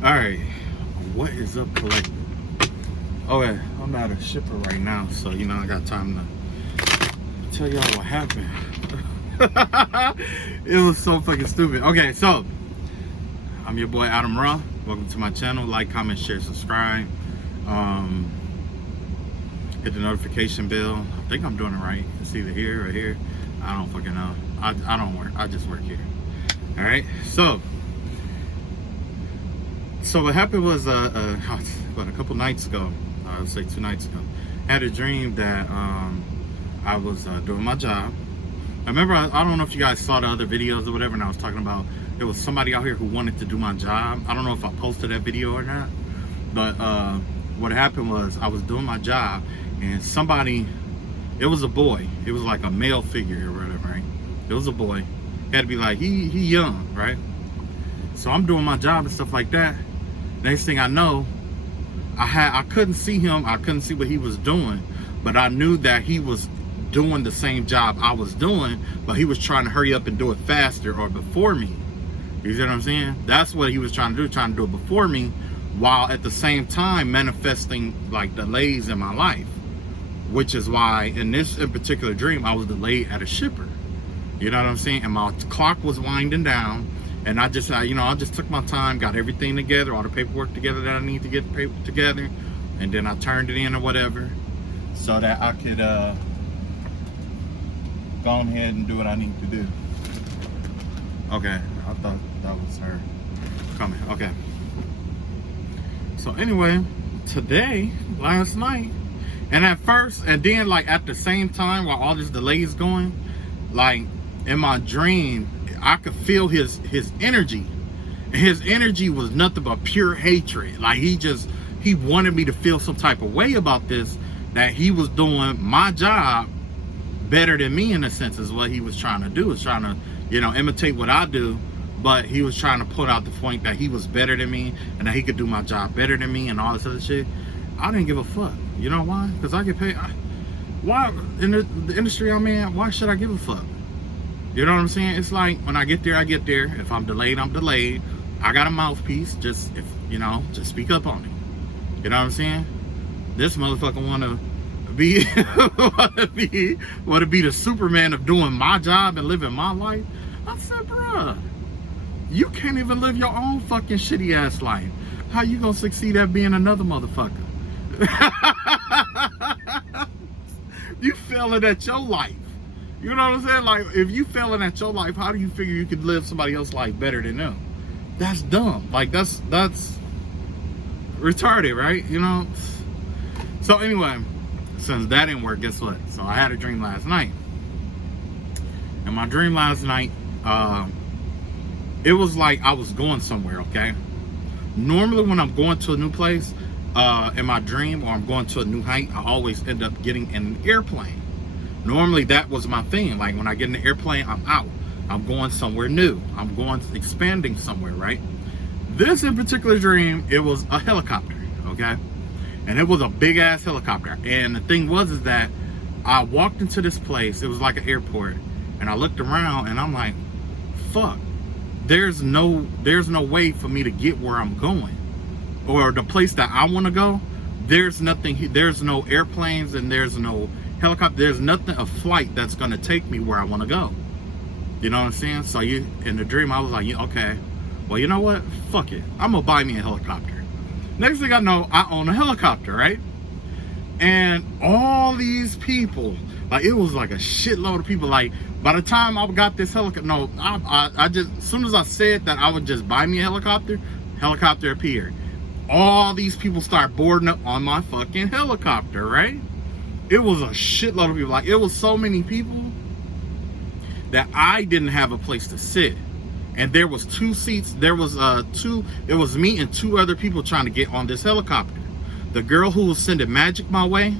Alright, what is up, collective? Okay, I'm at a shipper right now, so I got time to tell y'all what happened. It was so fucking stupid. Okay, so I'm your boy Adam Raw. Welcome to my channel. Like, comment, share, subscribe. Hit the notification bell. I think I'm doing it right. It's either here or here. I don't fucking know. I don't work. I just work here. Alright, so what happened was a couple nights ago, I would say 2 nights ago, I had a dream that I was doing my job. I remember, I don't know if you guys saw the other videos or whatever, and I was talking about there was somebody out here who wanted to do my job. I don't know if I posted that video or not, but what happened was I was doing my job and somebody, it was a boy, it was like a male figure or whatever, right? It was a boy. He had to be like, he young, right? So I'm doing my job and stuff like that. Next thing I know, I couldn't see him, I couldn't see what he was doing, but I knew that he was doing the same job I was doing, but he was trying to hurry up and do it faster or before me. You see what I'm saying? That's what he was trying to do it before me, while at the same time manifesting like delays in my life. Which is why in particular dream, I was delayed at a shipper. You know what I'm saying? And my clock was winding down. And I just, I just took my time, got everything together, all the paperwork together that I need to get the paper together, and then I turned it in or whatever, so that I could go ahead and do what I need to do. Okay, I thought that was her coming. Okay. So anyway, last night, and at first, and then like at the same time while all this delay is going, like in my dream, I could feel his energy. And his energy was nothing but pure hatred. Like he wanted me to feel some type of way about this, that he was doing my job better than me, in a sense, is what he was trying to do. Was trying to, imitate what I do, but he was trying to put out the point that he was better than me and that he could do my job better than me and all this other shit. I didn't give a fuck. You know why? Because I get paid. Why in the industry I'm in, why should I give a fuck? You know what I'm saying? It's like when I get there, I get there. If I'm delayed, I'm delayed. I got a mouthpiece. Just speak up on it. You know what I'm saying? This motherfucker wanna be the Superman of doing my job and living my life. I said, bruh, you can't even live your own fucking shitty ass life. How you gonna succeed at being another motherfucker? You failing at your life. You know what I'm saying? Like, if you failing at your life, how do you figure you could live somebody else's life better than them? That's dumb. Like, that's retarded, right? So anyway, since that didn't work, guess what? So I had a dream last night. And my dream last night, it was like I was going somewhere, okay? Normally when I'm going to a new place, in my dream, or I'm going to a new height, I always end up getting in an airplane. Normally that was my thing. Like when I get in the airplane, I'm out. I'm going somewhere new. I'm going expanding somewhere, right? This in particular dream, it was a helicopter, okay? And it was a big ass helicopter. And the thing was is that I walked into this place, it was like an airport, and I looked around and I'm like, fuck, there's no way for me to get where I'm going, or the place that I want to go. There's nothing, there's no airplanes and there's no helicopter, there's nothing, a flight that's going to take me where I want to go. You know what I'm saying? So in the dream, I was like, okay, well, you know what? Fuck it. I'm going to buy me a helicopter. Next thing I know, I own a helicopter, right? And all these people, like, it was like a shitload of people. Like, by the time I got this helicopter, I just, as soon as I said that I would just buy me a helicopter appeared. All these people start boarding up on my fucking helicopter, right? It was a shitload of people. Like, it was so many people that I didn't have a place to sit. And there was 2 seats. There was it was me and 2 other people trying to get on this helicopter. The girl who was sending magic my way,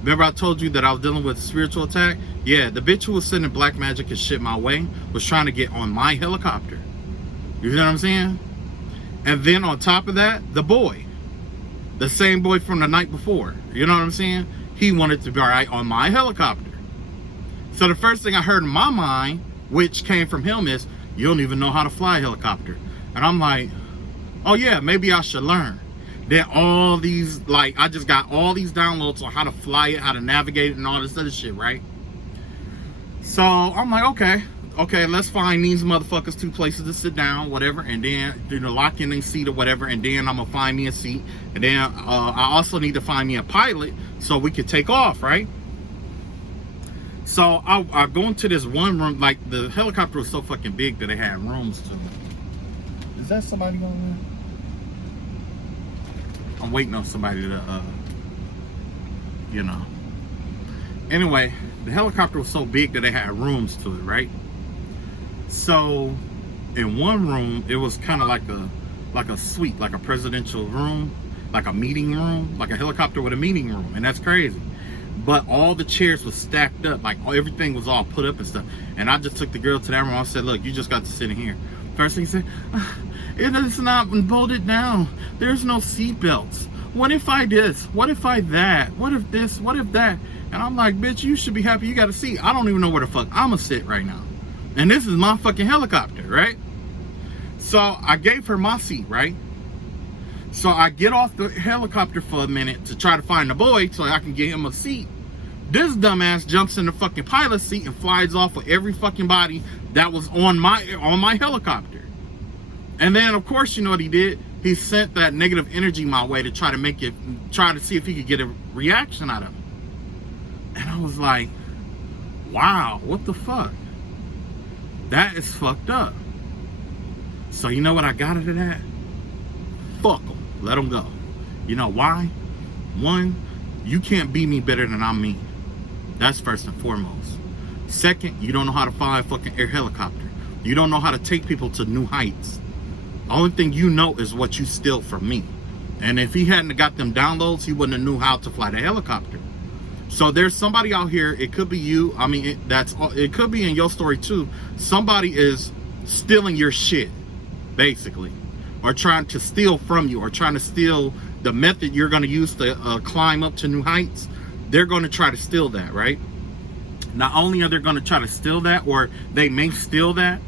remember I told you that I was dealing with spiritual attack? Yeah, the bitch who was sending black magic and shit my way was trying to get on my helicopter. You know what I'm saying? And then on top of that, the boy, the same boy from the night before, you know what I'm saying? He wanted to be right on my helicopter. So the first thing I heard in my mind, which came from him, is, you don't even know how to fly a helicopter. And I'm like, oh yeah, maybe I should learn. Then all these, like, I just got all these downloads on how to fly it, how to navigate it, and all this other shit, right? So I'm like, okay, let's find these motherfuckers 2 places to sit down, whatever, and then lock in a seat or whatever, and then I'm gonna find me a seat, and then I also need to find me a pilot so we could take off, right? So I go into this one room, like the helicopter was so fucking big that they had rooms to it. Is that somebody going there? I'm waiting on somebody to, Anyway, the helicopter was so big that they had rooms to it, right? So in one room, it was kind of like a suite, like a presidential room, like a meeting room, like a helicopter with a meeting room, and that's crazy. But all the chairs was stacked up, like everything was all put up and stuff. And I just took the girl to that room. I said, look, you just got to sit in here. First thing he said, it is not bolted down. There's no seat belts. What if I this? What if I that? What if this? What if that? And I'm like, bitch, you should be happy you got a seat. I don't even know where the fuck I'ma sit right now. And this is my fucking helicopter, right? So I gave her my seat, right? So I get off the helicopter for a minute to try to find the boy so I can get him a seat. This dumbass jumps in the fucking pilot seat and flies off with every fucking body that was on my helicopter. And then of course, you know what he did? He sent that negative energy my way to try to see if he could get a reaction out of it. And I was like, wow, what the fuck? That is fucked up. So you know what I got out of that? Fuck them. Let them go. You know why? One, you can't be me better than I'm me. That's first and foremost. Second, you don't know how to fly a fucking air helicopter. You don't know how to take people to new heights. The only thing you know is what you steal from me. And if he hadn't got them downloads, he wouldn't have knew how to fly the helicopter. So there's somebody out here, it could be you, I mean, it could be in your story too. Somebody is stealing your shit, basically. Or trying to steal from you, or trying to steal the method you're going to use to climb up to new heights. They're going to try to steal that, right? Not only are they going to try to steal that, or they may steal that,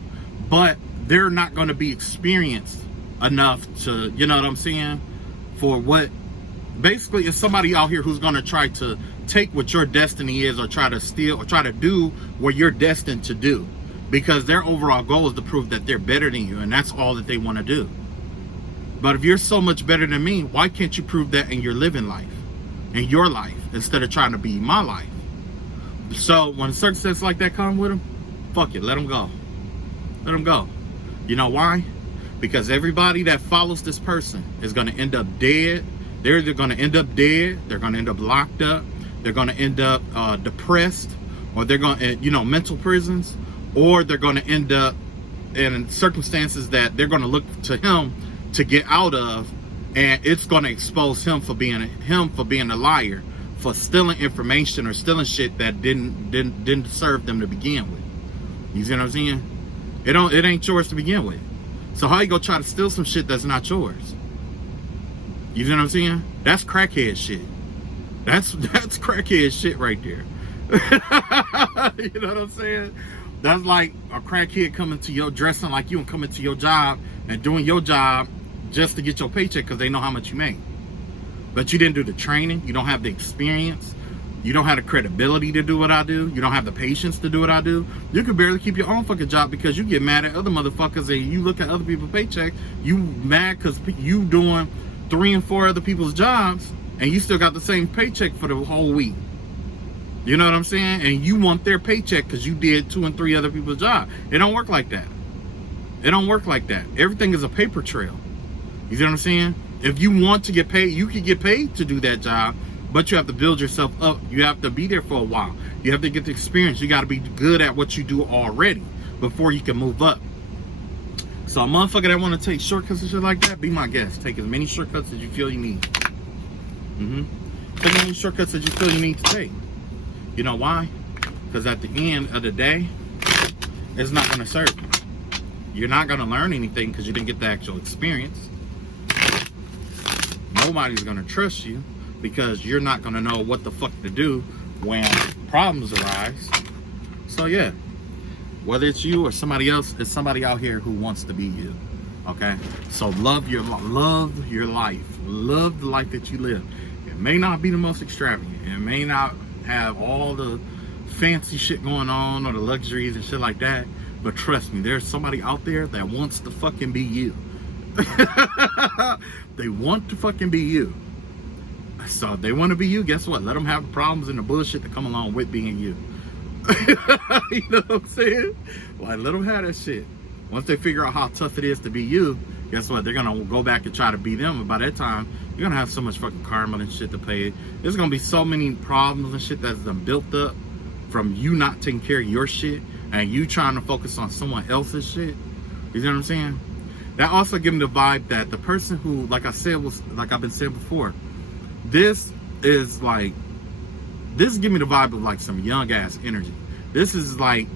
but they're not going to be experienced enough to, you know what I'm saying? For what, basically, it's somebody out here who's going to try to take what your destiny is, or try to steal, or try to do what you're destined to do. Because their overall goal is to prove that they're better than you, and that's all that they want to do. But if you're so much better than me, why can't you prove that in your living life, in your life, instead of trying to be my life? So when circumstances like that come with them, fuck it, let them go. Let them go. You know why? Because everybody that follows this person is going to end up dead. They're either going to end up dead, they're going to end up locked up, they're going to end up depressed, or they're going to, mental prisons, or they're going to end up in circumstances that they're going to look to him to get out of, and it's going to expose him for being a liar, for stealing information or stealing shit that didn't serve them to begin with. You see what I'm saying? It ain't yours to begin with. So how you gonna try to steal some shit that's not yours? You see what I'm saying? That's crackhead shit. That's crackhead shit right there. You know what I'm saying? That's like a crackhead coming to your, dressing like you and coming to your job and doing your job just to get your paycheck because they know how much you make. But you didn't do the training. You don't have the experience. You don't have the credibility to do what I do. You don't have the patience to do what I do. You could barely keep your own fucking job because you get mad at other motherfuckers, and you look at other people's paycheck. You mad because you doing 3 and 4 other people's jobs, and you still got the same paycheck for the whole week. You know what I'm saying? And you want their paycheck because you did 2 and 3 other people's jobs. It don't work like that. It don't work like that. Everything is a paper trail. You see what I'm saying? If you want to get paid, you can get paid to do that job, but you have to build yourself up. You have to be there for a while. You have to get the experience. You got to be good at what you do already before you can move up. So a motherfucker that want to take shortcuts and shit like that, be my guest. Take as many shortcuts as you feel you need. Take as many shortcuts as you feel you need to take. You know why? Because at the end of the day, it's not going to serve you. You're not going to learn anything because you didn't get the actual experience. Nobody's going to trust you because you're not going to know what the fuck to do when problems arise. So yeah, whether it's you or somebody else, it's somebody out here who wants to be you. Okay, so love your life, love the life that you live. It may not be the most extravagant, it may not have all the fancy shit going on or the luxuries and shit like that, but trust me, there's somebody out there that wants to fucking be you. They want to fucking be you. So if they want to be you, guess what? Let them have the problems and the bullshit that come along with being you. You know what I'm saying? Like, let them have that shit. Once they figure out how tough it is to be you, guess what? They're gonna go back and try to be them, and by that time, you're gonna have so much fucking karma and shit to pay. There's gonna be so many problems and shit that's been built up from you not taking care of your shit and you trying to focus on someone else's shit. You know what I'm saying? That also gives me the vibe that the person who, like I said, was like I've been saying before, this give me the vibe of like some young ass energy. This is like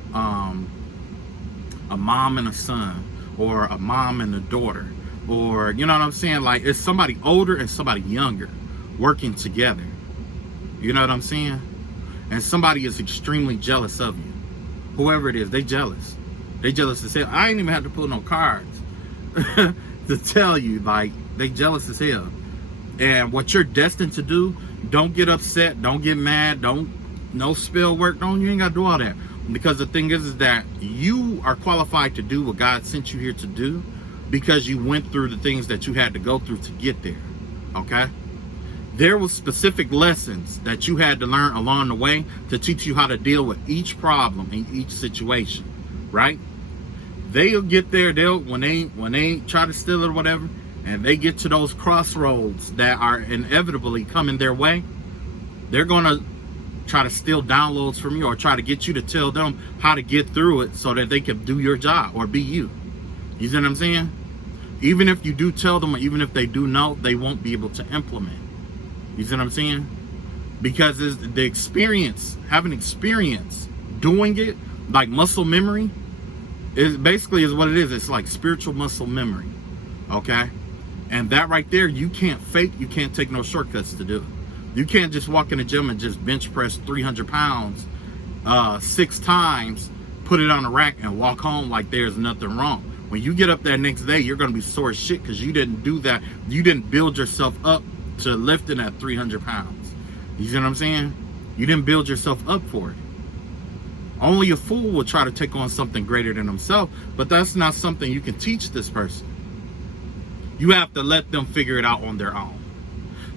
a mom and a son, or a mom and a daughter, or you know what I'm saying? Like, it's somebody older and somebody younger working together. You know what I'm saying? And somebody is extremely jealous of you. Whoever it is, they jealous. They jealous as hell. I ain't even have to pull no cards to tell you, like, they jealous as hell. And what you're destined to do, don't get upset, don't get mad, no spell work, you ain't gotta do all that. Because the thing is that you are qualified to do what God sent you here to do, because you went through the things that you had to go through to get there. Okay? There was specific lessons that you had to learn along the way to teach you how to deal with each problem in each situation, right? They'll get there, when they try to steal it or whatever, and they get to those crossroads that are inevitably coming their way, they're gonna try to steal downloads from you, or try to get you to tell them how to get through it so that they can do your job or be you. You see what I'm saying? Even if you do tell them, or even if they do know, they won't be able to implement. You see what I'm saying? Because it's the experience, having experience doing it, like muscle memory, is basically is what it is. It's like spiritual muscle memory. Okay? And that right there, you can't fake, you can't take no shortcuts to do it. You can't just walk in the gym and just bench press 300 pounds 6 times, put it on a rack, and walk home like there's nothing wrong. When you get up that next day, you're going to be sore as shit because you didn't do that. You didn't build yourself up to lifting at 300 pounds. You see what I'm saying? You didn't build yourself up for it. Only a fool will try to take on something greater than himself, but that's not something you can teach this person. You have to let them figure it out on their own.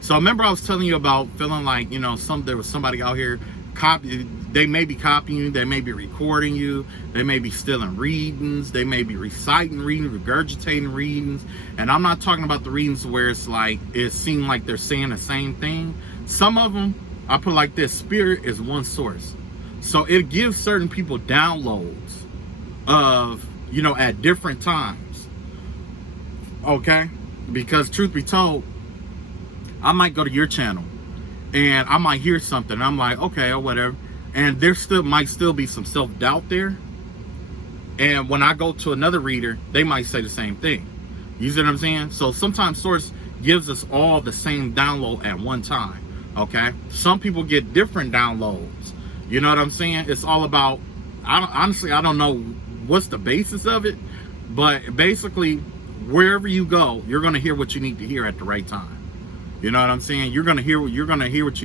So remember I was telling you about feeling like, you know, there was somebody out here, they may be copying you, they may be recording you, they may be stealing readings, they may be reciting readings, regurgitating readings. And I'm not talking about the readings where it's like, it seems like they're saying the same thing. Some of them, I put like this, spirit is one source. So it gives certain people downloads of, you know, at different times. Okay? Because truth be told, I might go to your channel and I might hear something. I'm like, okay, or whatever. And there might still be some self-doubt there. And when I go to another reader, they might say the same thing. You see what I'm saying? So sometimes Source gives us all the same download at one time. Okay? Some people get different downloads. You know what I'm saying? It's all about, honestly, I don't know what's the basis of it. But basically, wherever you go, you're going to hear what you need to hear at the right time. You know what I'm saying? You're gonna hear what you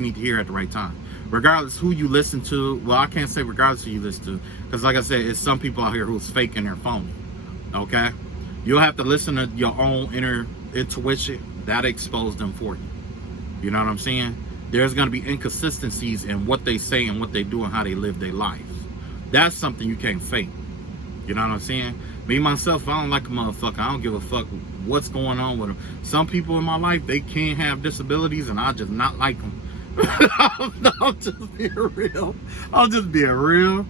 need to hear at the right time, regardless who you listen to. Well, I can't say regardless who you listen to, because like I said, it's some people out here who's fake and they're phony. Okay, you'll have to listen to your own inner intuition that expose them for you. You know what I'm saying? There's gonna be inconsistencies in what they say and what they do and how they live their lives. That's something you can't fake. You know what I'm saying? Me, myself, I don't like a motherfucker. I don't give a fuck what's going on with them. Some people in my life, they can't have disabilities, and I just not like them. I'll just be real. I'll just be real.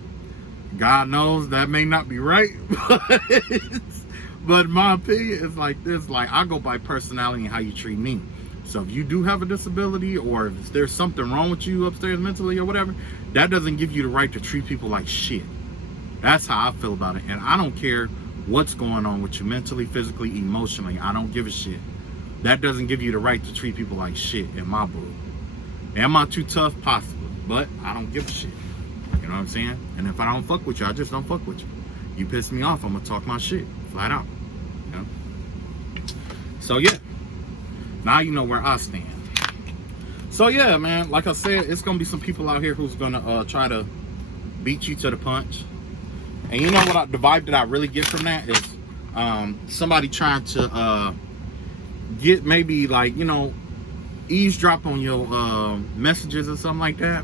God knows that may not be right, but my opinion is like this. Like, I go by personality and how you treat me. So if you do have a disability, or if there's something wrong with you upstairs mentally or whatever, that doesn't give you the right to treat people like shit. That's how I feel about it. And I don't care what's going on with you mentally, physically, emotionally. I don't give a shit. That doesn't give you the right to treat people like shit in my book. Am I too tough? Possibly. But I don't give a shit. You know what I'm saying? And if I don't fuck with you, I just don't fuck with you. You piss me off, I'm gonna talk my shit. Flat out. You know? So yeah, now you know where I stand. So yeah, man, like I said, it's gonna be some people out here who's gonna try to beat you to the punch. And you know what, the vibe that I really get from that is somebody trying to get maybe like, you know, eavesdrop on your messages or something like that,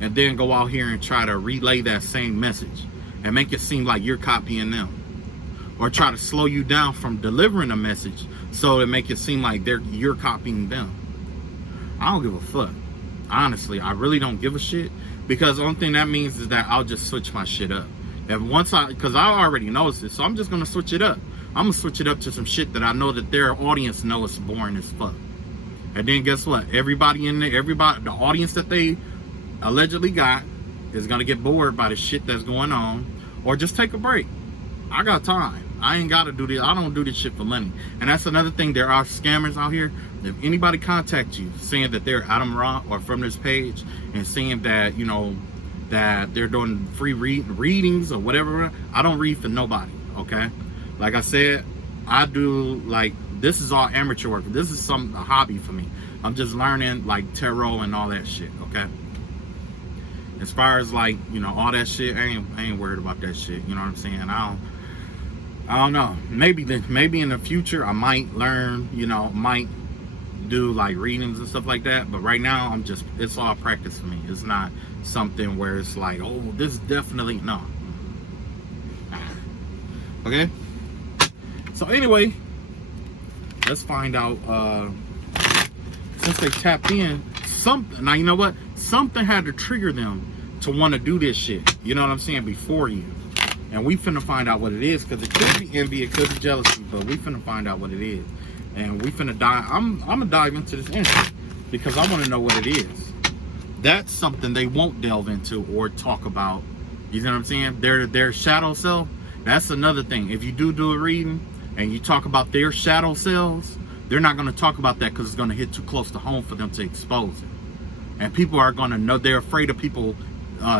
and then go out here and try to relay that same message and make it seem like you're copying them, or try to slow you down from delivering a message so to make it seem like you're copying them. I don't give a fuck. Honestly, I really don't give a shit, because the only thing that means is that I'll just switch my shit up. And because I already noticed it, so I'm just gonna switch it up. I'm gonna switch it up to some shit that I know that their audience knows is boring as fuck. And then guess what? Everybody in there, the audience that they allegedly got is gonna get bored by the shit that's going on, or just take a break. I got time. I ain't gotta do this. I don't do this shit for money. And that's another thing. There are scammers out here. If anybody contacts you saying that they're Adam Ra or from this page and saying that, you know, that they're doing free readings or whatever, I don't read for nobody, okay? Like I said, I do, like, this is all amateur work. This is a hobby for me. I'm just learning, like, tarot and all that shit, okay? As far as, like, you know, all that shit, I ain't worried about that shit, you know what I'm saying? I don't know. Maybe in the future I might learn, you know, might do like readings and stuff like that, but right now it's all practice for me. It's not something where it's like, oh, this definitely, no. Okay, so anyway, let's find out, since they tapped in, something, now you know what, something had to trigger them to want to do this shit, you know what I'm saying, before you. And we finna find out what it is, because it could be envy, it could be jealousy, but we finna find out what it is. And we finna dive, I'm gonna dive into this energy, because I wanna know what it is. That's something they won't delve into or talk about. You know what I'm saying? Their shadow self, that's another thing. If you do a reading and you talk about their shadow selves, they're not gonna talk about that because it's gonna hit too close to home for them to expose it. And people are gonna know, they're afraid of people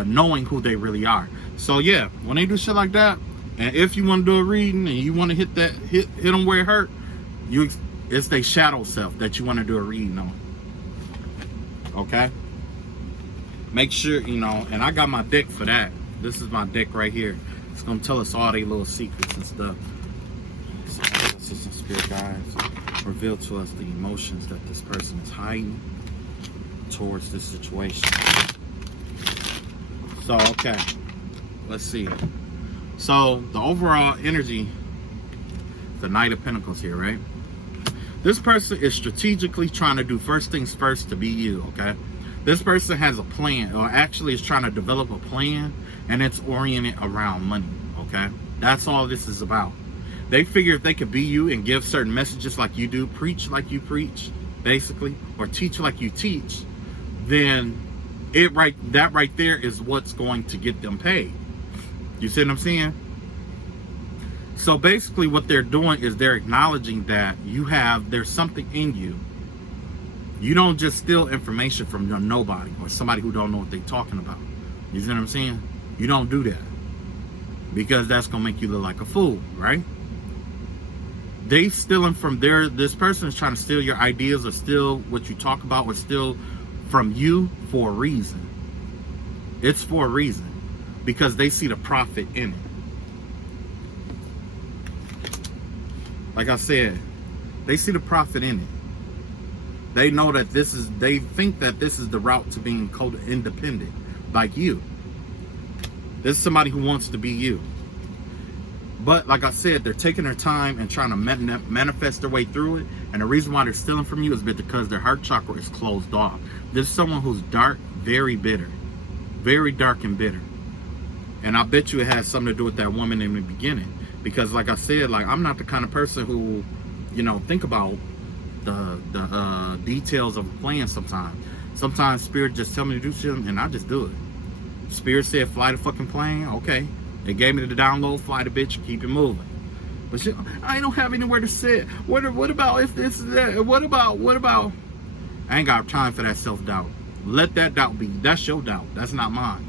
knowing who they really are. So yeah, when they do shit like that, and if you want to do a reading and you want to hit them where it hurt, it's their shadow self that you want to do a reading on. Okay? Make sure, you know, and I got my deck for that. This is my deck right here. It's gonna tell us all their little secrets and stuff. So, assistant spirit guides reveal to us the emotions that this person is hiding towards this situation. So, okay, let's see. So, the overall energy, the Knight of Pentacles here, right? This person is strategically trying to do first things first to be you, okay? This person has a plan, or actually is trying to develop a plan, and it's oriented around money, okay? That's all this is about. They figure if they could be you and give certain messages like you do, preach like you preach, basically, or teach like you teach, then that right there is what's going to get them paid. You see what I'm saying? So basically what they're doing is they're acknowledging that there's something in you. You don't just steal information from nobody or somebody who don't know what they're talking about. You see what I'm saying? You don't do that, because that's gonna make you look like a fool, right? They stealing from this person is trying to steal your ideas or steal what you talk about or steal from you for a reason. It's for a reason, because they see the profit in it. Like I said, they see the profit in it. They know that they think that this is the route to being independent, like you. This is somebody who wants to be you. But like I said, they're taking their time and trying to manifest their way through it. And the reason why they're stealing from you is because their heart chakra is closed off. This is someone who's dark, very bitter. Very dark and bitter. And I bet you it has something to do with that woman in the beginning. Because like I said, like, I'm not the kind of person who, you know, think about the details of a plan sometimes. Sometimes Spirit just tell me to do shit and I just do it. Spirit said fly the fucking plane, okay. They gave me the download, fly the bitch, keep it moving. But shit, I don't have anywhere to sit. What about if this is that? What about? I ain't got time for that self-doubt. Let that doubt be. That's your doubt. That's not mine.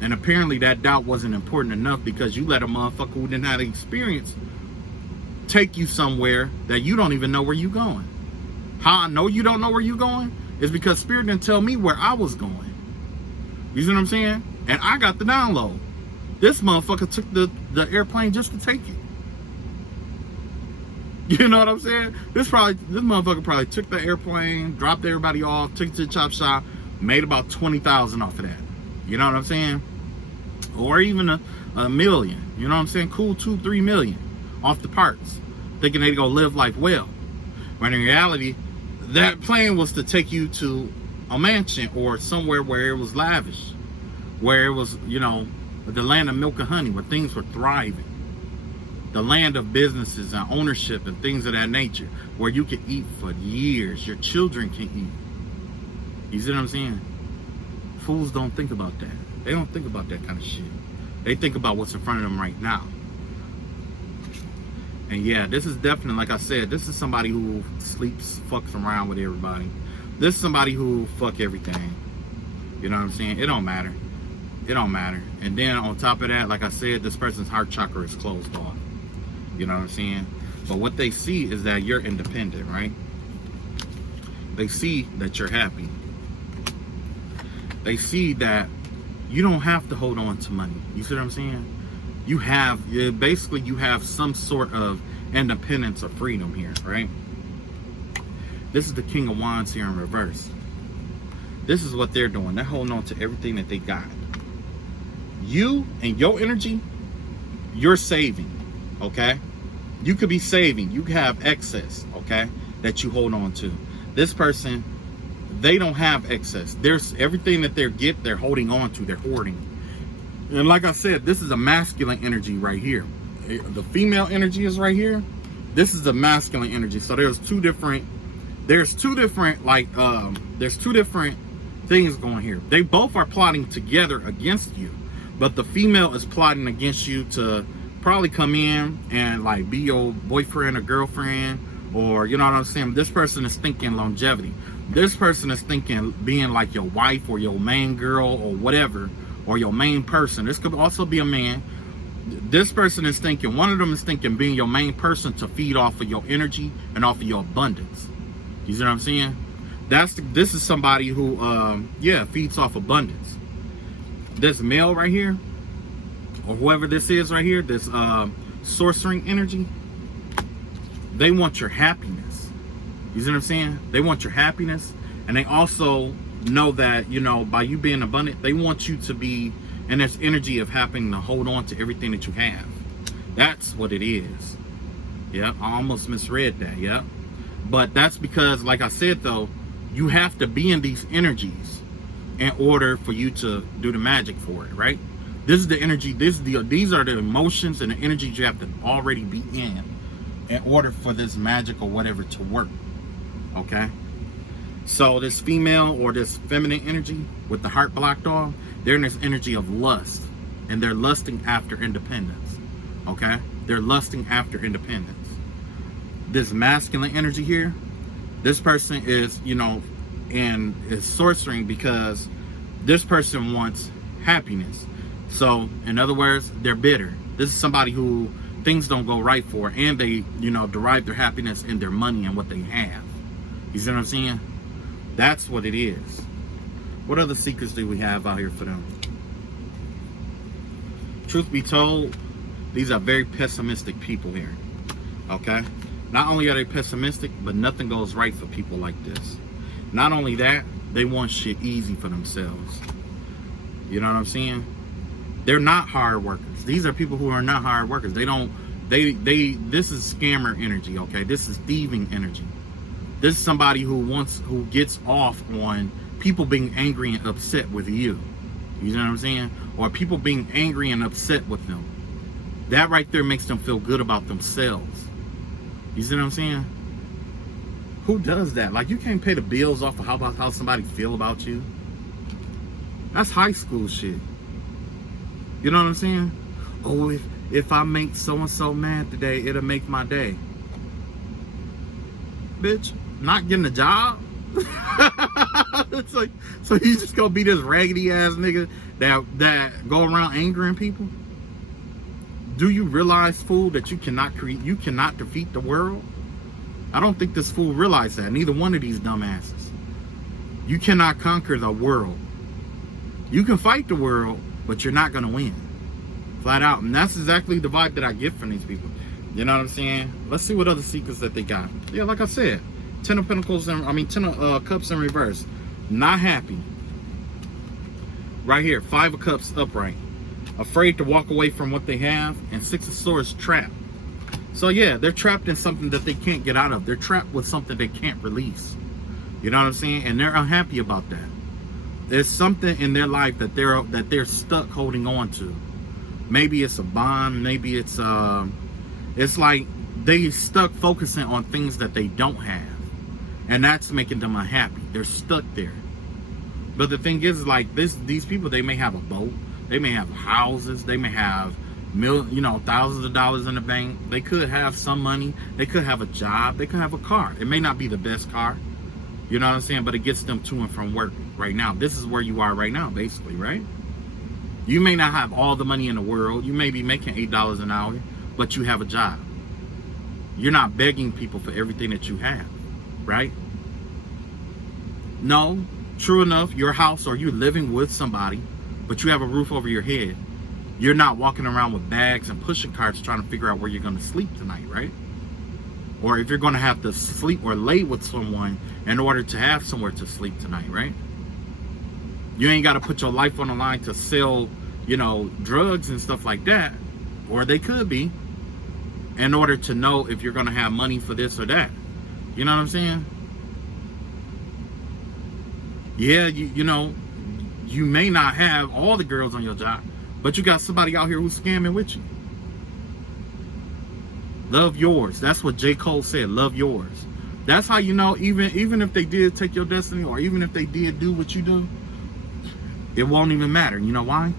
And apparently that doubt wasn't important enough, because you let a motherfucker who didn't have the experience take you somewhere that you don't even know where you're going. How I know you don't know where you're going is because Spirit didn't tell me where I was going. You see what I'm saying? And I got the download. This motherfucker took the airplane just to take it. You know what I'm saying? This motherfucker probably took the airplane, dropped everybody off, took it to the chop shop, made about 20,000 off of that. You know what I'm saying? Or even a million. You know what I'm saying? Cool, 2-3 million off the parts, thinking they'd go live life well. When in reality, that plane was to take you to a mansion or somewhere where it was lavish, where it was, you know, the land of milk and honey, where things were thriving, the land of businesses and ownership and things of that nature, where you can eat for years, your children can eat. You see what I'm saying? Fools don't think about that. They don't think about that kind of shit. They think about what's in front of them right now. And yeah, this is definitely, like I said, this is somebody who sleeps, fucks around with everybody. This is somebody who fuck everything. You know what I'm saying? It don't matter. It don't matter. And then on top of that, like I said, this person's heart chakra is closed off. You know what I'm saying? But what they see is that you're independent, right? They see that you're happy. They see that you don't have to hold on to money. You see what I'm saying? You have some sort of independence or freedom here, right? This is the King of Wands here in reverse. This is what they're doing. They're holding on to everything that they got. You and your energy, you're saving, okay? You could be saving. You have excess, okay, that you hold on to. This person, they don't have excess. There's everything that they're holding on to, they're hoarding. And like I said, this is a masculine energy right here. The female energy is right here. This is the masculine energy. So there's two different things going here. They both are plotting together against you, but the female is plotting against you to probably come in and like be your boyfriend or girlfriend, or you know what I'm saying. This person is thinking longevity. This person is thinking being like your wife or your main girl or whatever, or your main person. This could also be a man. This person is thinking, one of them is thinking being your main person to feed off of your energy and off of your abundance. You see what I'm saying? This is somebody who, feeds off abundance. This male right here, or whoever this is right here, this sorcering energy, they want your happiness. You see what I'm saying? They want your happiness, and they also know that, you know, by you being abundant, they want you to be in this energy of having to hold on to everything that you have. That's what it is. Yeah, I almost misread that. Yeah, but that's because, like I said, though, you have to be in these energies in order for you to do the magic for it, right? This is the energy. These are the emotions and the energies you have to already be in order for this magic or whatever to work. Okay. So this female or this feminine energy with the heart blocked off, they're in this energy of lust, and they're lusting after independence. Okay? They're lusting after independence. This masculine energy here, this person is, you know, and is sorcering because this person wants happiness. So, in other words, they're bitter. This is somebody who things don't go right for, and they, you know, derive their happiness in their money and what they have. You see what I'm saying? That's what it is. What other secrets do we have out here for them? Truth be told, these are very pessimistic people here. Okay? Not only are they pessimistic, but nothing goes right for people like this. Not only that, they want shit easy for themselves. You know what I'm saying? They're not hard workers. These are people who are not hard workers. This is scammer energy, okay? This is thieving energy. This is somebody who gets off on people being angry and upset with you. You know what I'm saying? Or people being angry and upset with them. That right there makes them feel good about themselves. You see what I'm saying? Who does that? Like, you can't pay the bills off of how somebody feel about you. That's high school shit. You know what I'm saying? Oh, if I make so-and-so mad today, it'll make my day. Bitch, not getting a job? It's like, so you just gonna be this raggedy ass nigga that go around angering people? Do you realize, fool, that you cannot defeat the world? I don't think this fool realized that. Neither one of these dumbasses. You cannot conquer the world. You can fight the world, but you're not going to win. Flat out. And that's exactly the vibe that I get from these people. You know what I'm saying? Let's see what other secrets that they got. Yeah, like I said, 10 of Pentacles and 10 of Cups in reverse. Not happy. Right here, 5 of Cups upright. Afraid to walk away from what they have. And 6 of Swords trapped. So yeah, they're trapped in something that they can't get out of. They're trapped with something they can't release. You know what I'm saying? And they're unhappy about that. There's something in their life that they're stuck holding on to. Maybe it's a bond. Maybe it's like they stuck focusing on things that they don't have, and that's making them unhappy. They're stuck there. But the thing is, like these people, they may have a boat, they may have houses, they may have thousands of dollars in the bank. They could have some money. They could have a job. They could have a car. It may not be the best car. You know what I'm saying? But it gets them to and from work right now. This is where you are right now, basically, right? You may not have all the money in the world. You may be making $8 an hour, but you have a job. You're not begging people for everything that you have, right? No, true enough, your house, or you're living with somebody, but you have a roof over your head. You're not walking around with bags and pushing carts trying to figure out where you're going to sleep tonight, right? Or if you're going to have to sleep or lay with someone in order to have somewhere to sleep tonight, right? You ain't got to put your life on the line to sell, drugs and stuff like that. Or they could be, in order to know if you're going to have money for this or that. You know what I'm saying? Yeah, you may not have all the girls on your job, but you got somebody out here who's scamming with you. Love yours. That's what J. Cole said. Love yours. That's how you know, even if they did take your destiny, or even if they did do what you do, it won't even matter. You know why?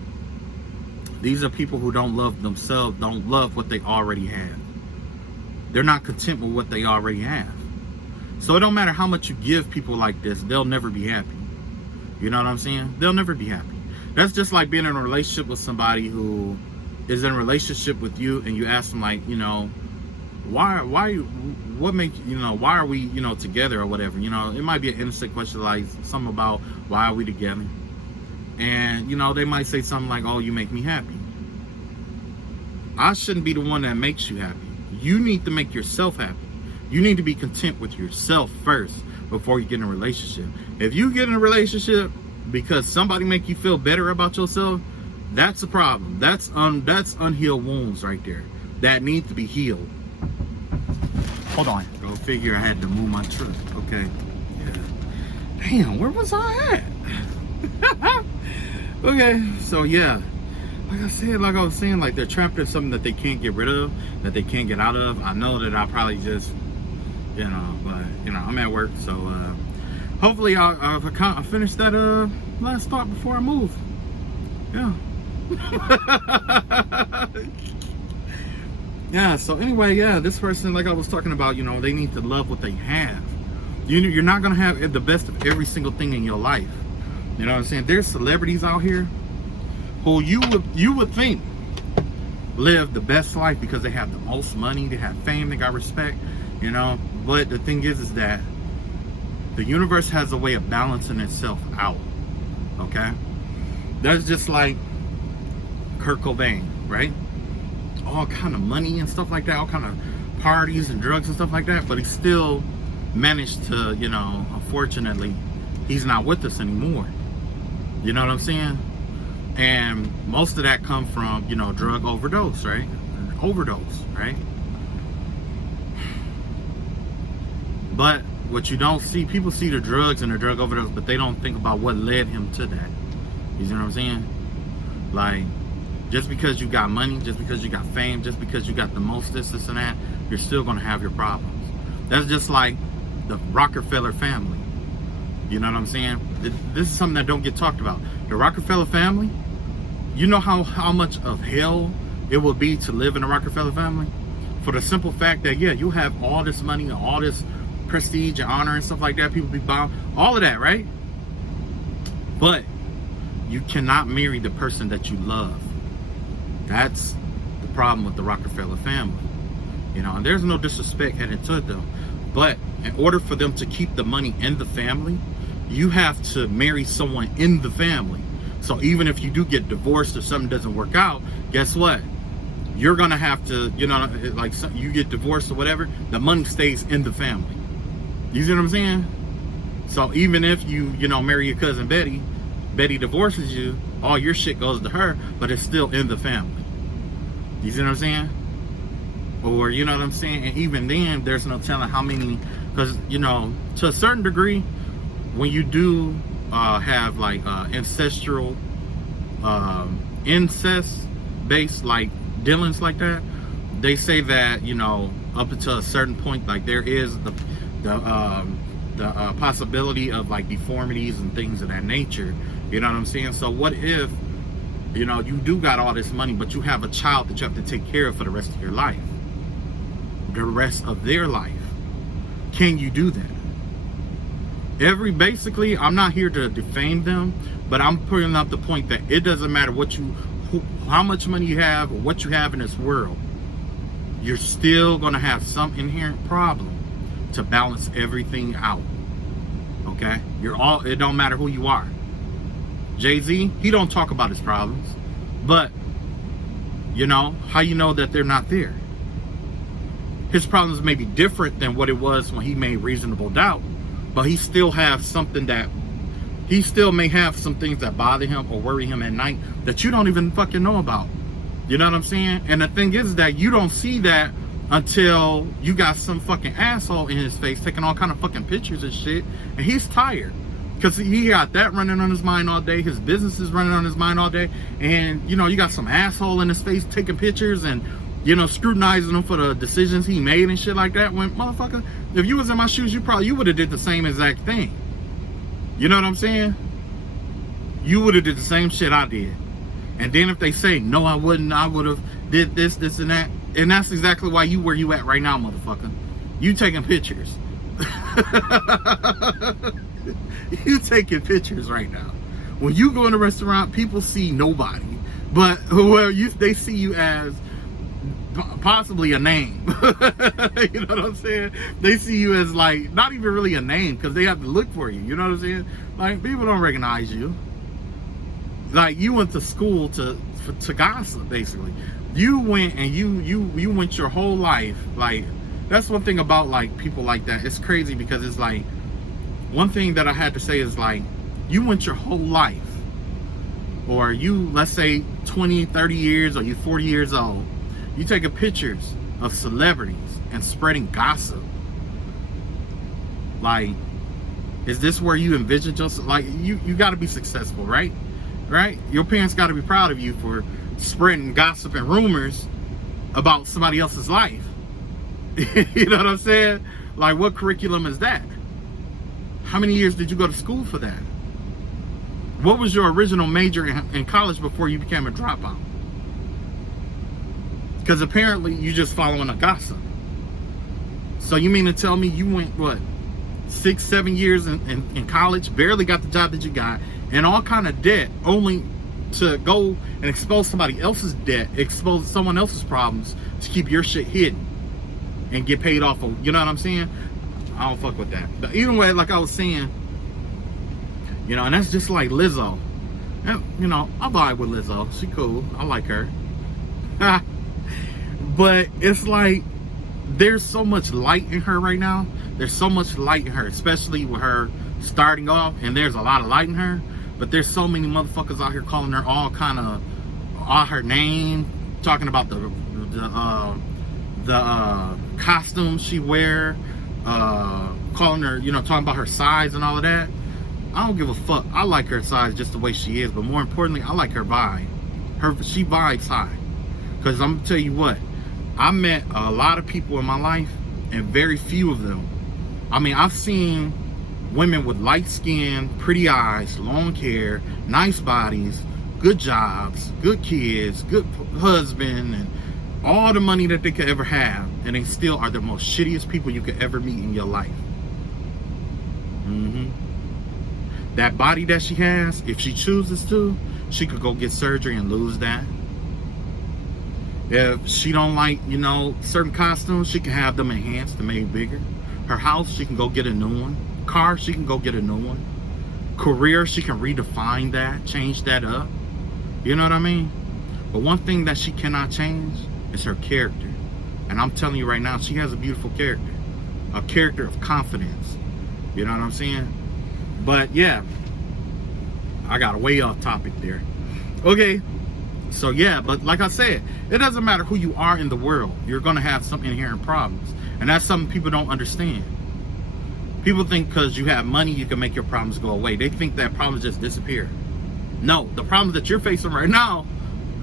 These are people who don't love themselves, don't love what they already have. They're not content with what they already have. So it don't matter how much you give people like this, they'll never be happy. You know what I'm saying? They'll never be happy. That's just like being in a relationship with somebody who is in a relationship with you, and you ask them, like, why are we, together or whatever. It might be an innocent question, like something about why are we together? And, they might say something like, oh, you make me happy. I shouldn't be the one that makes you happy. You need to make yourself happy. You need to be content with yourself first before you get in a relationship. If you get in a relationship because somebody make you feel better about yourself, that's a problem. That's unhealed wounds right there that need to be healed. Hold on. Go figure, I had to move my truck. Okay. Yeah. Damn, where was I at? Okay, so yeah. Like I was saying, like they're trapped in something that they can't get rid of, that they can't get out of. I know that I probably just, but I'm at work, so hopefully I'll finish that last thought before I move. Yeah. Yeah, so anyway, yeah, this person, like I was talking about, they need to love what they have. You're not going to have the best of every single thing in your life. You know what I'm saying? There's celebrities out here who you would think live the best life because they have the most money, they have fame, they got respect, But the thing is that the universe has a way of balancing itself out, okay? That's just like Kurt Cobain, right? All kind of money and stuff like that, all kind of parties and drugs and stuff like that, but he still managed to, unfortunately, he's not with us anymore. You know what I'm saying? And most of that come from, drug overdose, right? But what you don't see, people see the drugs and the drug overdose, but they don't think about what led him to that. You see what I'm saying? Like, just because you got money, just because you got fame, just because you got the most this and that, you're still going to have your problems. That's just like the Rockefeller family. You know what I'm saying? This is something that don't get talked about. The Rockefeller family, you know how much of hell it would be to live in a Rockefeller family? For the simple fact that, yeah, you have all this money and all this prestige and honor and stuff like that. People be bound, all of that, right? But you cannot marry the person that you love. That's the problem with the Rockefeller family. You know, and there's no disrespect headed to them. But in order for them to keep the money in the family, you have to marry someone in the family. So even if you do get divorced or something doesn't work out, guess what? You're going to have to, you know, like you get divorced or whatever, the money stays in the family. You see what I'm saying? So even if you know, marry your cousin Betty, Betty divorces you, all your shit goes to her, but it's still in the family. You see what I'm saying? Or, you know what I'm saying? And even then, there's no telling how many, because, you know, to a certain degree, when you do have like ancestral, incest-based like dealings like that, they say that, you know, up until a certain point, like there is the possibility of like deformities and things of that nature. You know what I'm saying? So what if, you know, you do got all this money, but you have a child that you have to take care of for the rest of your life, the rest of their life? Can you do that? Basically, I'm not here to defame them, but I'm putting up the point that it doesn't matter how much money you have or what you have in this world, you're still gonna have some inherent problem to balance everything out. Okay? It don't matter who you are. Jay-Z, he don't talk about his problems, but you know, how you know that they're not there? His problems may be different than what it was when he made Reasonable Doubt, but he still may have some things that bother him or worry him at night that you don't even fucking know about. You know what I'm saying? And the thing is that you don't see that until you got some fucking asshole in his face taking all kind of fucking pictures and shit, and he's tired because he got that running on his mind all day. His business is running on his mind all day, and you know, you got some asshole in his face taking pictures and, you know, scrutinizing him for the decisions he made and shit like that. When, motherfucker, if you was in my shoes, you would have did the same exact thing. You know what I'm saying? You would have did the same shit I did. And then if they say, no, I wouldn't, I would have did this, and that. And that's exactly why you where you at right now, motherfucker. You taking pictures. You taking pictures right now. When you go in a restaurant, people see nobody. But they see you as possibly a name. You know what I'm saying? They see you as like not even really a name because they have to look for you. You know what I'm saying? Like, people don't recognize you. Like, you went to school to gossip, basically. You went and you went your whole life. Like, that's one thing about like people like that. It's crazy because it's like, one thing that I had to say is like, you went your whole life, or you, let's say 20, 30 years, or you 40 years old, you taking pictures of celebrities and spreading gossip. Like, is this where you envision yourself? Like, you got to be successful, right? Right? Your parents got to be proud of you for spreading gossip and rumors about somebody else's life. You know what I'm saying? Like, what curriculum is that? How many years did you go to school for that? What was your original major in college before you became a dropout? Because apparently you just following a gossip. So you mean to tell me you went, what, 6-7 years in college, barely got the job that you got, and all kind of debt, only to go and expose somebody else's debt, expose someone else's problems to keep your shit hidden and get paid off of, you know what I'm saying? I don't fuck with that. But either way, like I was saying, you know, and that's just like Lizzo. And, you know, I vibe with Lizzo. She cool. I like her. But it's like, there's so much light in her right now. There's so much light in her, especially with her starting off, and there's a lot of light in her. But there's so many motherfuckers out here calling her all her name, talking about the costumes she wear, calling her, you know, talking about her size and all of that. I don't give a fuck. I like her size just the way she is, but more importantly, I like her vibe. She vibes high. Because I'm gonna tell you what, I met a lot of people in my life, and very few of them, I mean, I've seen women with light skin, pretty eyes, long hair, nice bodies, good jobs, good kids, good husband, and all the money that they could ever have, and they still are the most shittiest people you could ever meet in your life. That body that she has, if she chooses to, she could go get surgery and lose that. If she don't like, you know, certain costumes, she can have them enhanced and made bigger. Her house, she can go get a new one. Car, she can go get a new one. Career, she can redefine that, change that up. You know what I mean? But one thing that she cannot change is her character. And I'm telling you right now, she has a beautiful character. A character of confidence. You know what I'm saying? But yeah, I got way off topic there. Okay. So yeah, but like I said, it doesn't matter who you are in the world. You're going to have some inherent problems. And that's something people don't understand. People think because you have money, you can make your problems go away. They think that problems just disappear. No, the problems that you're facing right now,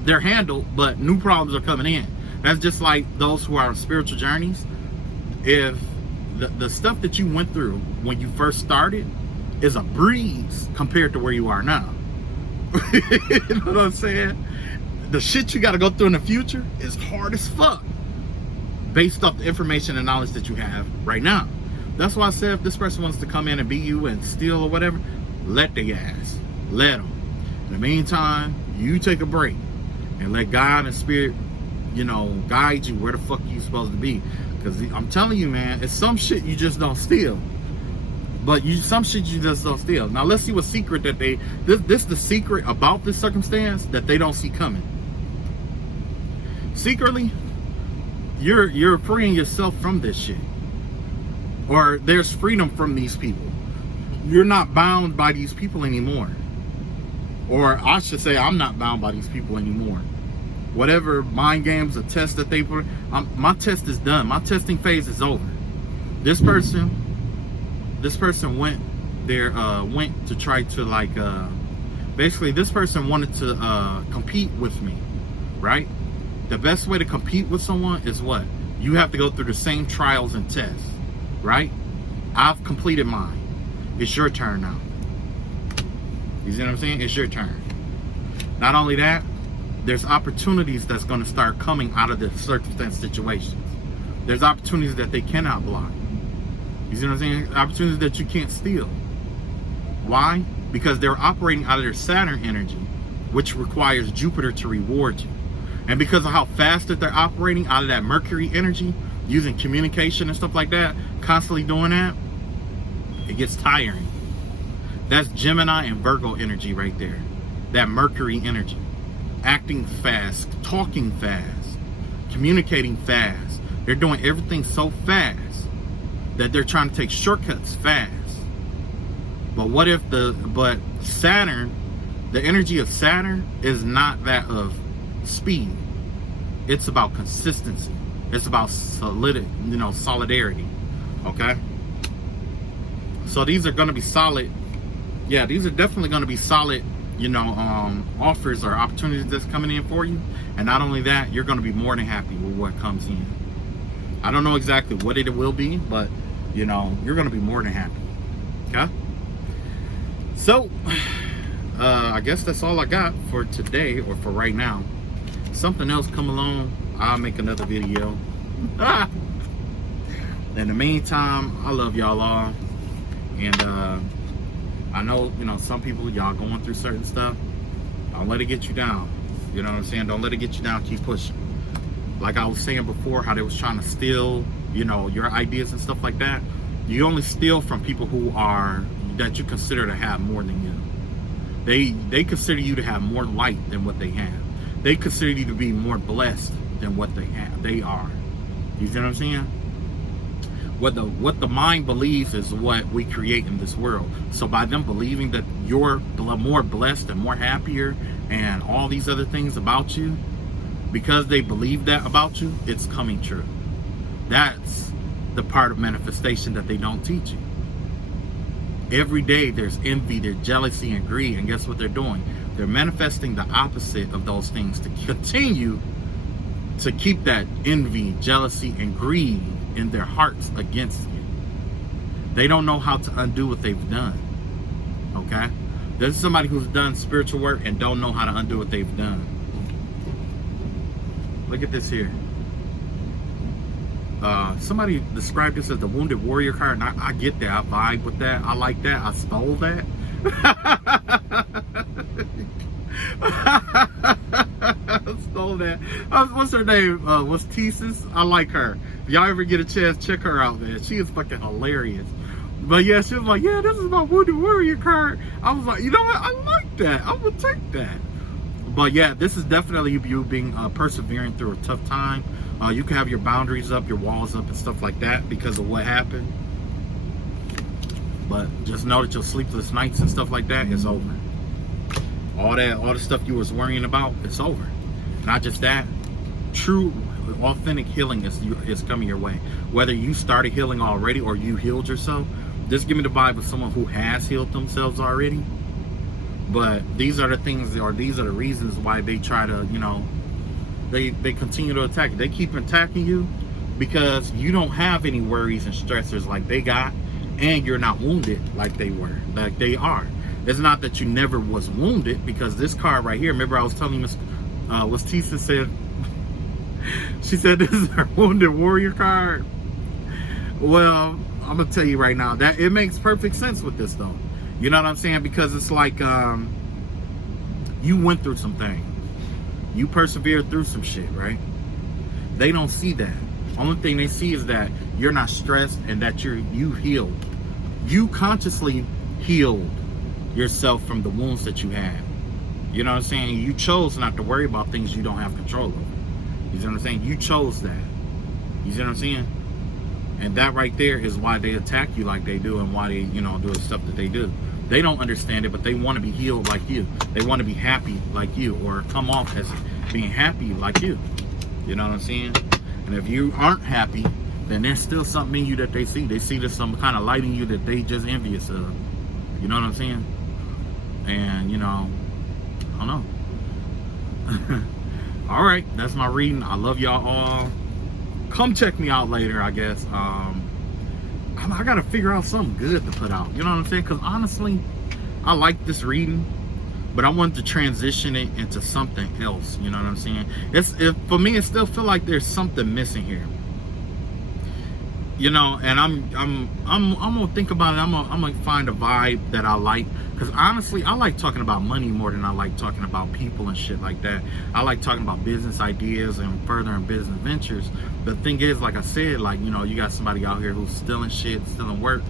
they're handled, but new problems are coming in. That's just like those who are on spiritual journeys. If the stuff that you went through when you first started is a breeze compared to where you are now. You know what I'm saying? The shit you got to go through in the future is hard as fuck based off the information and knowledge that you have right now. That's why I said if this person wants to come in and beat you and steal or whatever, let the ass. Let them. In the meantime, you take a break and let God and Spirit, you know, guide you where the fuck you supposed to be. Because I'm telling you, man, it's some shit you just don't steal. But some shit you just don't steal. Now let's see what secret that this the secret about this circumstance that they don't see coming. Secretly, you're freeing yourself from this shit. Or there's freedom from these people. You're not bound by these people anymore. Or I should say, I'm not bound by these people anymore. Whatever mind games or tests that they put, my test is done. My testing phase is over. This person went there, went to try to like, basically this person wanted to compete with me, right? The best way to compete with someone is what? You have to go through the same trials and tests, right? I've completed mine. It's your turn now. You see what I'm saying? It's your turn. Not only that, there's opportunities that's going to start coming out of the circumstance situations. There's opportunities that they cannot block. You see what I'm saying? Opportunities that you can't steal. Why? Because they're operating out of their Saturn energy, which requires Jupiter to reward you. And because of how fast that they're operating out of that Mercury energy, using communication and stuff like that, constantly doing that, it gets tiring. That's Gemini and Virgo energy right there. That Mercury energy. Acting fast, talking fast, communicating fast. They're doing everything so fast that they're trying to take shortcuts fast. But what if but Saturn, the energy of Saturn is not that of speed. It's about consistency. It's about solidity, you know, solidarity. Okay? So these are going to be solid. Yeah, these are definitely going to be solid, you know, offers or opportunities that's coming in for you. And not only that, you're going to be more than happy with what comes in. I don't know exactly what it will be, but, you know, you're going to be more than happy. Okay? So, I guess that's all I got for today or for right now. Something else come along, I'll make another video. In the meantime, I love y'all all. And I know, you know, some people, y'all going through certain stuff. Don't let it get you down. You know what I'm saying? Don't let it get you down. Keep pushing. Like I was saying before, how they was trying to steal, you know, your ideas and stuff like that. You only steal from people who are, that you consider to have more than you. They consider you to have more light than what they have. They consider you to be more blessed than what they have. They are. You see what I'm saying? What the mind believes is what we create in this world. So by them believing that you're more blessed and more happier and all these other things about you, because they believe that about you, it's coming true. That's the part of manifestation that they don't teach you. Every day there's envy, there's jealousy and greed, and guess what they're doing? They're manifesting the opposite of those things to continue to keep that envy, jealousy, and greed in their hearts against you. They don't know how to undo what they've done. Okay? There's somebody who's done spiritual work and don't know how to undo what they've done. Look at this here. Somebody described this as the Wounded Warrior card, and I get that. I vibe with that. I like that. I stole that. Stole that. What's her name? What's Thesis? I like her. If y'all ever get a chance, check her out, man. She is fucking hilarious. But yeah, she was like, yeah, this is my Wounded Warrior card. I was like, you know what? I like that. I would take that. But yeah, this is definitely you being persevering through a tough time. You can have your boundaries up, your walls up and stuff like that because of what happened. But just know that your sleepless nights and stuff like that is over. All the stuff you was worrying about, it's over. Not just that, true, authentic healing is coming your way. Whether you started healing already or you healed yourself, just give me the vibe of someone who has healed themselves already. But these are the things, or these are the reasons why they try to, you know, they continue to attack you. They keep attacking you because you don't have any worries and stressors like they got, and you're not wounded like they were, like they are. It's not that you never was wounded, because this card right here, remember I was telling you, what Tisa said, she said this is her Wounded Warrior card. Well, I'm gonna tell you right now that it makes perfect sense with this though. You know what I'm saying? Because it's like you went through some things. You persevered through some shit, right? They don't see that. Only thing they see is that you're not stressed and that you healed. You consciously healed yourself from the wounds that you had. You know what I'm saying? You chose not to worry about things you don't have control over. You see what I'm saying? You chose that. You see what I'm saying? And that right there is why they attack you like they do, and why they, you know, do the stuff that they do. They don't understand it, but they want to be healed like you. They want to be happy like you, or come off as being happy like you. You know what I'm saying? And if you aren't happy, then there's still something in you that they see. They see there's some kind of light in you that they just envious of. You know what I'm saying? And, you know, I don't know. All right, that's my reading. I love y'all all. Come check me out later, I guess. I gotta figure out something good to put out. You know what I'm saying? Because honestly, I like this reading, but I want to transition it into something else. You know what I'm saying? For me, it still feel like there's something missing here. You know, and I'm gonna think about it. I'm gonna find a vibe that I like, because honestly, I like talking about money more than I like talking about people and shit like that. I like talking about business ideas and furthering business ventures. The thing is, like I said, like, you know, you got somebody out here who's stealing shit, stealing work.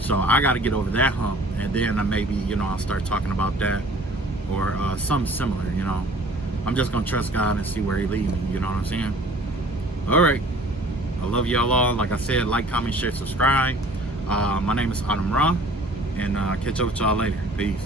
So I got to get over that hump, and then maybe, you know, I'll start talking about that or something similar. You know, I'm just gonna trust God and see where He leads me. You know what I'm saying? All right. I love y'all all. Like I said, like, comment, share, subscribe. My name is Autumn Ra, and catch up with y'all later. Peace.